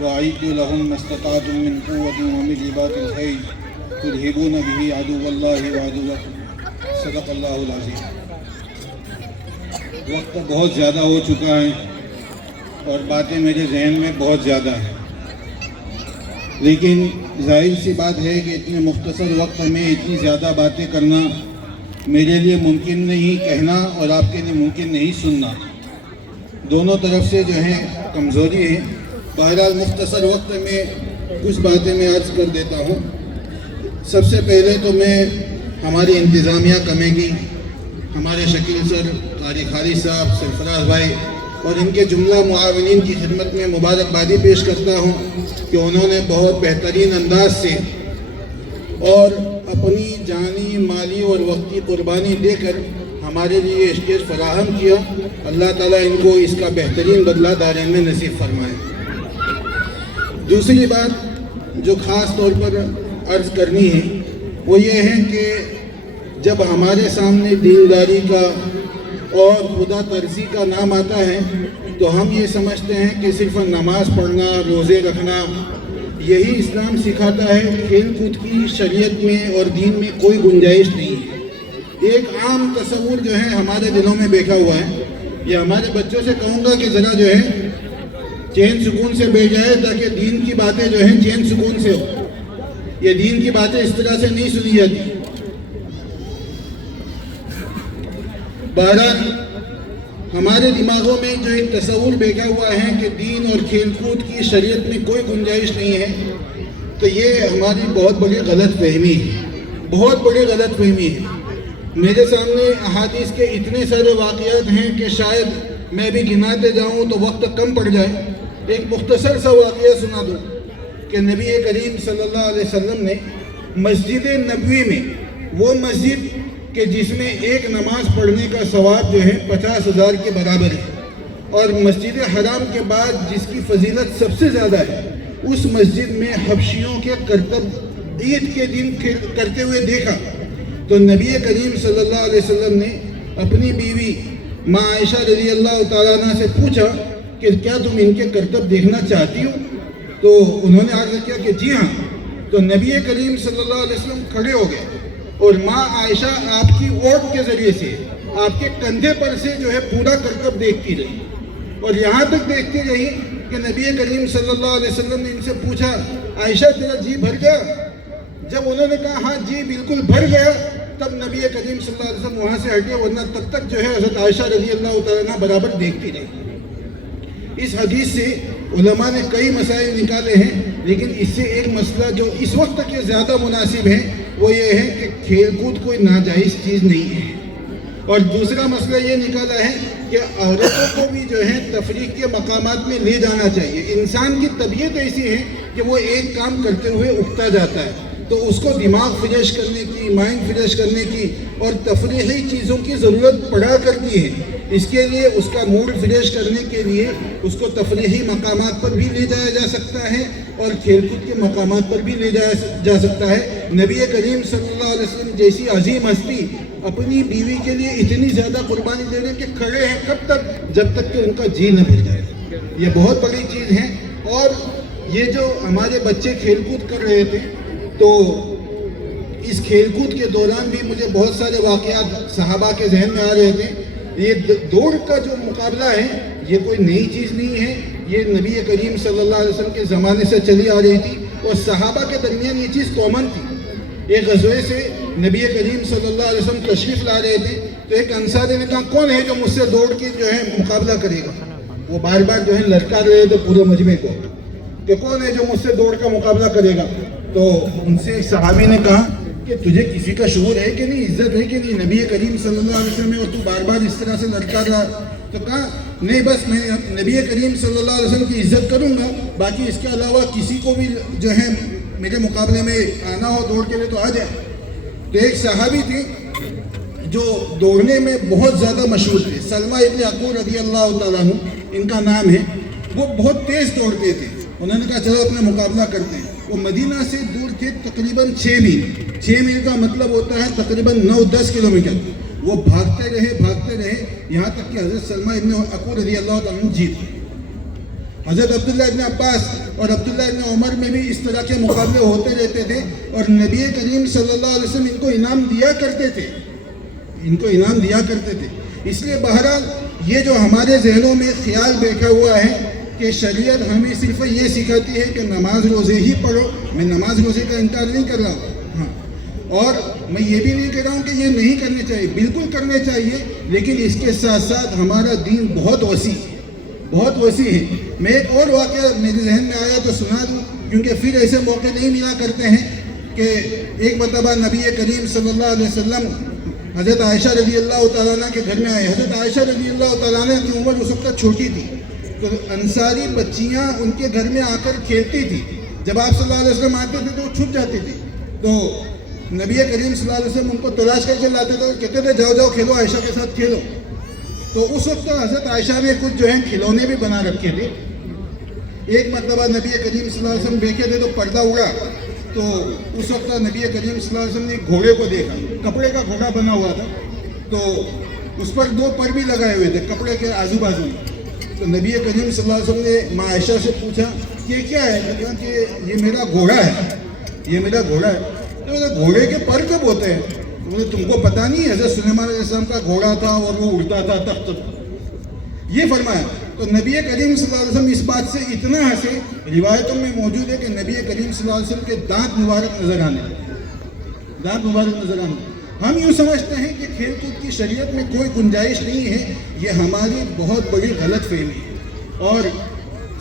وأعدوا لهم ما استطعتم من قوة ومن رباط الخيل ترهبون به عدو الله وعدوكم صدق اللہ العظیم۔ وقت بہت زیادہ ہو چکا ہے اور باتیں میرے ذہن میں بہت زیادہ ہیں، لیکن ظاہر سی بات ہے کہ اتنے مختصر وقت میں اتنی زیادہ باتیں کرنا میرے لیے ممکن نہیں کہنا اور آپ کے لیے ممکن نہیں سننا، دونوں طرف سے جو ہے کمزوری ہے۔ بہرحال مختصر وقت میں کچھ باتیں میں عرض کر دیتا ہوں۔ سب سے پہلے تو میں ہماری انتظامیہ کمیٹی، ہمارے شکیل سر، قاری خالد صاحب، سرفراز بھائی اور ان کے جملہ معاونین کی خدمت میں مبارکبادی پیش کرتا ہوں کہ انہوں نے بہت بہترین انداز سے اور اپنی جانی، مالی اور وقتی قربانی دے کر ہمارے لیے اسٹیج فراہم کیا۔ اللہ تعالیٰ ان کو اس کا بہترین بدلہ دارین میں نصیب فرمائے۔ دوسری بات جو خاص طور پر عرض کرنی ہے وہ یہ ہے کہ جب ہمارے سامنے دینداری کا اور خدا ترسی کا نام آتا ہے تو ہم یہ سمجھتے ہیں کہ صرف نماز پڑھنا، روزے رکھنا یہی اسلام سکھاتا ہے، کھیل کود کی شریعت میں اور دین میں کوئی گنجائش نہیں ہے۔ ایک عام تصور جو ہے ہمارے دلوں میں بیٹھا ہوا ہے۔ یہ ہمارے بچوں سے کہوں گا کہ ذرا جو ہے چین سکون سے بیٹھ جائے تاکہ دین کی باتیں جو ہیں چین سکون سے ہو۔ یہ دین کی باتیں اس طرح سے نہیں سنی جاتی۔ بہرحال ہمارے دماغوں میں جو ایک تصور بیٹھا ہوا ہے کہ دین اور کھیل کود کی شریعت میں کوئی گنجائش نہیں ہے، تو یہ ہماری بہت بڑی غلط فہمی ہے، بہت بڑی غلط فہمی ہے۔ میرے سامنے احادیث کے اتنے سارے واقعات ہیں کہ شاید میں بھی گناتے جاؤں تو وقت کم پڑ جائے۔ ایک مختصر سا واقعہ سنا دوں کہ نبی کریم صلی اللہ علیہ وسلم نے مسجد نبوی میں، وہ مسجد کہ جس میں ایک نماز پڑھنے کا ثواب جو ہے 50,000 کے برابر ہے، اور مسجد حرام کے بعد جس کی فضیلت سب سے زیادہ ہے، اس مسجد میں حبشیوں کے کرتب عید کے دن کرتے ہوئے دیکھا تو نبی کریم صلی اللہ علیہ وسلم نے اپنی بیوی ماں عائشہ رضی اللہ تعالیٰ عنہ سے پوچھا کہ کیا تم ان کے کرتب دیکھنا چاہتی ہو؟ تو انہوں نے عرض کیا کہ جی ہاں۔ تو نبی کریم صلی اللہ علیہ وسلم کھڑے ہو گئے اور ماں عائشہ آپ کی اوٹ کے ذریعے سے، آپ کے کندھے پر سے جو ہے پورا کرتب دیکھتی رہی، اور یہاں تک دیکھتی رہی کہ نبی کریم صلی اللہ علیہ وسلم نے ان سے پوچھا عائشہ تیرا جی بھر گیا؟ جب انہوں نے کہا ہاں جی بالکل بھر گیا، تب نبی کریم صلی اللہ علیہ وسلم وہاں سے ہٹے، ورنہ تب تک جو ہے حضرت عائشہ رضی اللہ تعالیٰ عنہ برابر دیکھتی رہی۔ اس حدیث سے علماء نے کئی مسائل نکالے ہیں، لیکن اس سے ایک مسئلہ جو اس وقت کے زیادہ مناسب ہے وہ یہ ہے کہ کھیل کود کوئی ناجائز چیز نہیں ہے، اور دوسرا مسئلہ یہ نکالا ہے کہ عورتوں کو بھی جو ہے تفریح کے مقامات میں لے جانا چاہیے۔ انسان کی طبیعت ایسی ہے کہ وہ ایک کام کرتے ہوئے اکتا جاتا ہے، تو اس کو دماغ فریش کرنے کی، مائنڈ فریش کرنے کی اور تفریحی چیزوں کی ضرورت پڑا کرتی ہے۔ اس کے لیے اس کا موڈ فریش کرنے کے لیے اس کو تفریحی مقامات پر بھی لے جایا جا سکتا ہے اور کھیل کود کے مقامات پر بھی لے جایا جا سکتا ہے۔ نبی کریم صلی اللہ علیہ وسلم جیسی عظیم ہستی اپنی بیوی کے لیے اتنی زیادہ قربانی دے رہے کہ کھڑے ہیں کب تک؟ جب تک کہ ان کا جی نہ بھر جائے۔ یہ بہت بڑی چیز ہے۔ اور یہ جو ہمارے بچے کھیل کود کر رہے تھے تو اس کھیل کود کے دوران بھی مجھے بہت سارے واقعات صحابہ کے ذہن میں آ رہے تھے۔ یہ دوڑ کا جو مقابلہ ہے یہ کوئی نئی چیز نہیں ہے، یہ نبی کریم صلی اللہ علیہ وسلم کے زمانے سے چلی آ رہی تھی اور صحابہ کے درمیان یہ چیز کامن تھی۔ ایک غزوے سے نبی کریم صلی اللہ علیہ وسلم تشریف لا رہے تھے تو ایک انصاری نے کہا کون ہے جو مجھ سے دوڑ کے جو ہے مقابلہ کرے گا؟ وہ بار بار جو ہے لڑکا رہے تھے پورے مجمع کو کہ کون ہے جو مجھ سے دوڑ کا مقابلہ کرے گا؟ تو ان سے ایک صحابی نے کہا کہ تجھے کسی کا شعور ہے کہ نہیں، عزت ہے کہ نہیں؟ نبی کریم صلی اللہ علیہ وسلم اور تو بار بار اس طرح سے لڑکا رہا؟ تو کہا نہیں بس میں نبی کریم صلی اللہ علیہ وسلم کی عزت کروں گا، باقی اس کے علاوہ کسی کو بھی جو ہے میرے مقابلے میں آنا ہو دوڑ کے لیے تو آ جائے۔ تو ایک صحابی تھے جو دوڑنے میں بہت زیادہ مشہور تھے، سلمہ ابن عقور رضی اللہ تعالیٰ عنہ ان کا نام ہے۔ وہ بہت تیز دوڑتے تھے۔ انہوں نے کہا چلو اپنا مقابلہ کرتے ہیں۔ وہ مدینہ سے دور تھے تقریباً 6 میل۔ 6 میل کا مطلب ہوتا ہے تقریباً 9-10 کلومیٹر۔ وہ بھاگتے رہے یہاں تک کہ حضرت سلمہ ابن عقور رضی اللہ تعالیٰ عنہ جیت گئے۔ حضرت عبداللہ ابن عباس اور عبداللہ ابن عمر میں بھی اس طرح کے مقابلے ہوتے رہتے تھے اور نبی کریم صلی اللہ علیہ وسلم ان کو انعام دیا کرتے تھے. اس لیے بہرحال یہ جو ہمارے ذہنوں میں خیال بیٹھا ہوا ہے کہ شریعت ہمیں صرف یہ سکھاتی ہے کہ نماز روزے ہی پڑھو. میں نماز روزے کا انکار نہیں کر رہا ہوں، ہاں، اور میں یہ بھی نہیں کہہ رہا ہوں کہ یہ نہیں کرنے چاہیے، بالکل کرنے چاہیے، لیکن اس کے ساتھ ساتھ ہمارا دین بہت وسیع ہے. میں ایک اور واقعہ میرے ذہن میں آیا تو سنا دوں، کیونکہ پھر ایسے موقع نہیں ملا کرتے ہیں. کہ ایک مرتبہ نبی کریم صلی اللہ علیہ وسلم حضرت عائشہ رضی اللہ تعالیٰ عنہ کے گھر میں آئے. حضرت عائشہ رضی اللہ تعالیٰ عنہ کی عمر اس وقت چھوٹی تھی، تو انصاری بچیاں ان کے گھر میں آ کر کھیلتی تھی. جب آپ صلی اللہ علیہ وسلم آتے تھے تو وہ چھپ جاتی تھی. تو نبی کریم صلی اللہ علیہ وسلم ان کو تلاش کر کے لاتے تھے اور کہتے تھے جاؤ کھیلو، عائشہ کے ساتھ کھیلو. تو اس وقت حضرت عائشہ نے کچھ جو ہے کھلونے بھی بنا رکھے تھے. ایک مرتبہ نبی کریم صلی اللہ علیہ وسلم دیکھے تھے تو پردہ اڑا، تو اس وقت نبی کریم صلی اللہ علیہ وسلم نے ایک گھوڑے کو دیکھا. کپڑے کا گھوڑا بنا ہوا تھا، تو اس پر 2 پر بھی لگائے ہوئے تھے کپڑے کے آزو بازو میں. تو نبی کریم صلی اللہ علیہ وسلم نے ماں عائشہ سے پوچھا یہ کیا ہے؟ کہا کہ یہ میرا گھوڑا ہے. تو گھوڑے کے پر کب ہوتے ہیں؟ تو تم کو پتہ نہیں؟ حضرت سلیمان علیہ السلام کا گھوڑا تھا اور وہ اڑتا تھا تب یہ فرمایا. تو نبی کریم صلی اللہ علیہ وسلم اس بات سے اتنا ہنسے، روایتوں میں موجود ہے کہ نبی کریم صلی اللہ علیہ وسلم کے دانت مبارک نظر آنے. ہم یوں سمجھتے ہیں کہ کھیل کود کی شریعت میں کوئی گنجائش نہیں ہے. یہ ہماری بہت بڑی غلط فہمی ہے. اور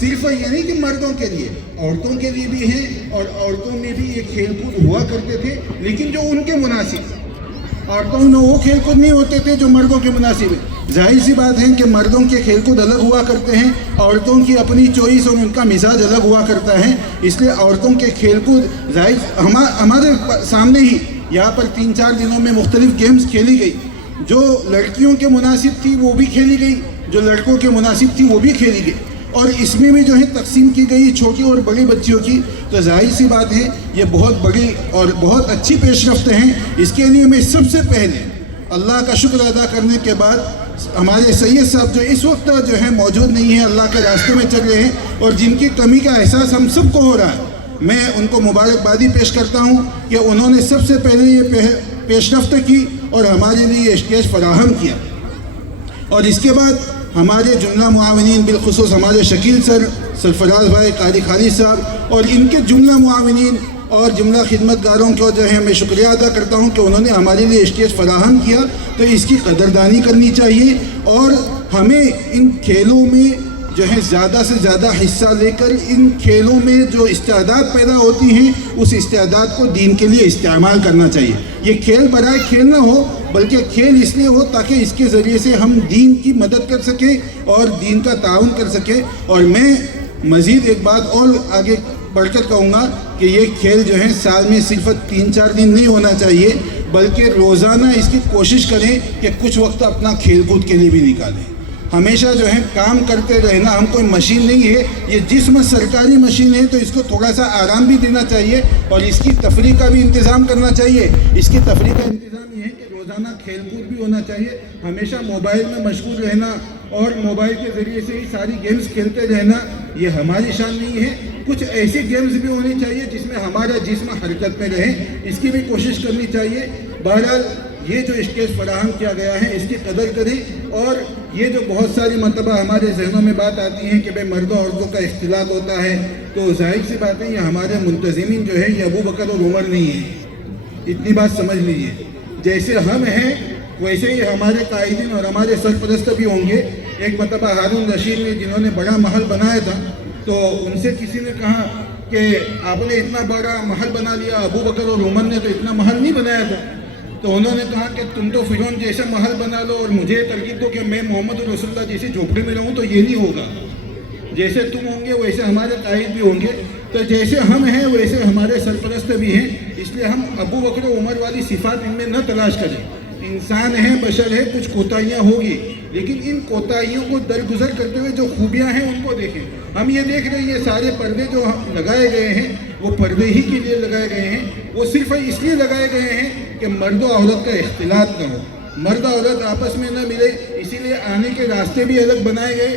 صرف یہ نہیں کہ مردوں کے لیے، عورتوں کے لیے بھی ہیں، اور عورتوں میں بھی یہ کھیل کود ہوا کرتے تھے، لیکن جو ان کے مناسب. عورتوں میں وہ کھیل کود نہیں ہوتے تھے جو مردوں کے مناسب ہے. ظاہر سی بات ہے کہ مردوں کے کھیل کود الگ ہوا کرتے ہیں، عورتوں کی اپنی چوائس اور ان کا مزاج الگ ہوا کرتا ہے. اس لیے عورتوں کے کھیل کود ظاہر ہمارے سامنے ہی یہاں پر 3-4 دنوں میں مختلف گیمز کھیلی گئی. جو لڑکیوں کے مناسب تھی وہ بھی کھیلی گئی، جو لڑکوں کے مناسب تھی وہ بھی کھیلی گئی، اور اس میں بھی جو ہے تقسیم کی گئی چھوٹی اور بڑی بچیوں کی. تو ظاہر سی بات ہے یہ بہت بڑی اور بہت اچھی پیش رفت ہیں. اس کے لیے میں سب سے پہلے اللہ کا شکر ادا کرنے کے بعد ہمارے سید صاحب جو اس وقت جو ہے موجود نہیں ہیں، اللہ کے راستے میں چل رہے ہیں اور جن کی کمی کا احساس ہم سب کو ہو رہا ہے، میں ان کو مبارکبادی پیش کرتا ہوں کہ انہوں نے سب سے پہلے یہ پیش رفت کی اور ہمارے لیے یہ اسٹیج فراہم کیا. اور اس کے بعد ہمارے جملہ معاونین، بالخصوص ہمارے شکیل سرفراز بھائی، قاری خالد صاحب اور ان کے جملہ معاونین اور جملہ خدمتگاروں کو جو ہے میں شکریہ ادا کرتا ہوں کہ انہوں نے ہمارے لیے اسٹیج فراہم کیا. تو اس کی قدردانی کرنی چاہیے اور ہمیں ان کھیلوں میں جو ہے زیادہ سے زیادہ حصہ لے کر ان کھیلوں میں جو استعداد پیدا ہوتی ہیں اس استعداد کو دین کے لیے استعمال کرنا چاہیے. یہ کھیل برائے کھیل نہ ہو، بلکہ کھیل اس لیے ہو تاکہ اس کے ذریعے سے ہم دین کی مدد کر سکیں اور دین کا تعاون کر سکیں. اور میں مزید ایک بات اور آگے بڑھ کر کہوں گا کہ یہ کھیل جو ہے سال میں صرف 3-4 دن نہیں ہونا چاہیے، بلکہ روزانہ اس کی کوشش کریں کہ کچھ وقت اپنا کھیل کود کے لیے بھی نکالیں. ہمیشہ جو ہے کام کرتے رہنا، ہم کوئی مشین نہیں ہے، یہ جسم سرکاری مشین ہے تو اس کو تھوڑا سا آرام بھی دینا چاہیے اور اس کی تفریح کا بھی انتظام کرنا چاہیے. اس کی تفریح کا انتظام یہ ہے کہ روزانہ کھیل کود بھی ہونا چاہیے. ہمیشہ موبائل میں مشغول رہنا اور موبائل کے ذریعے سے ہی ساری گیمز کھیلتے رہنا یہ ہماری شان نہیں ہے. کچھ ایسی گیمز بھی ہونی چاہیے جس میں ہمارا جسم حرکت میں رہے، اس کی بھی کوشش کرنی چاہیے. بہرحال یہ جو اسٹیج فراہم کیا گیا ہے اس کی قدر کریں. اور یہ جو بہت ساری مرتبہ ہمارے ذہنوں میں بات آتی ہے کہ بھئی مردوں عورتوں کا اختلاط ہوتا ہے، تو ظاہر سی بات ہے یہ ہمارے منتظمین جو ہے یہ ابو بکر اور عمر نہیں ہیں. اتنی بات سمجھ لیجیے، جیسے ہم ہیں ویسے ہی ہمارے قائدین اور ہمارے سرپرست بھی ہوں گے. ایک مرتبہ ہارون رشید نے جنہوں نے بڑا محل بنایا تھا، تو ان سے کسی نے کہا کہ آپ نے اتنا بڑا محل بنا لیا، ابو بکر اور عمر نے تو اتنا محل نہیں بنایا تھا. تو انہوں نے کہا کہ تم تو فرعون جیسا محل بنا لو اور مجھے ترغیب دو کہ میں محمد رسول اللہ جیسی جھوپڑی میں رہوں، تو یہ نہیں ہوگا. جیسے تم ہوں گے ویسے ہمارے قائد بھی ہوں گے، تو جیسے ہم ہیں ویسے ہمارے سرپرست بھی ہیں. اس لیے ہم ابو بکر و عمر والی صفات ان میں نہ تلاش کریں. انسان ہے، بشر ہے، کچھ کوتاہیاں ہوگی، لیکن ان کوتاہیوں کو درگزر کرتے ہوئے جو خوبیاں ہیں ان کو دیکھیں. ہم یہ دیکھ رہے ہیں یہ سارے پردے جو لگائے گئے ہیں وہ پردے ہی کے لیے لگائے گئے ہیں. وہ صرف اس لیے لگائے گئے ہیں کہ مرد و عورت کا اختلاط نہ ہو، مرد و عورت آپس میں نہ ملے. اسی لیے آنے کے راستے بھی الگ بنائے گئے،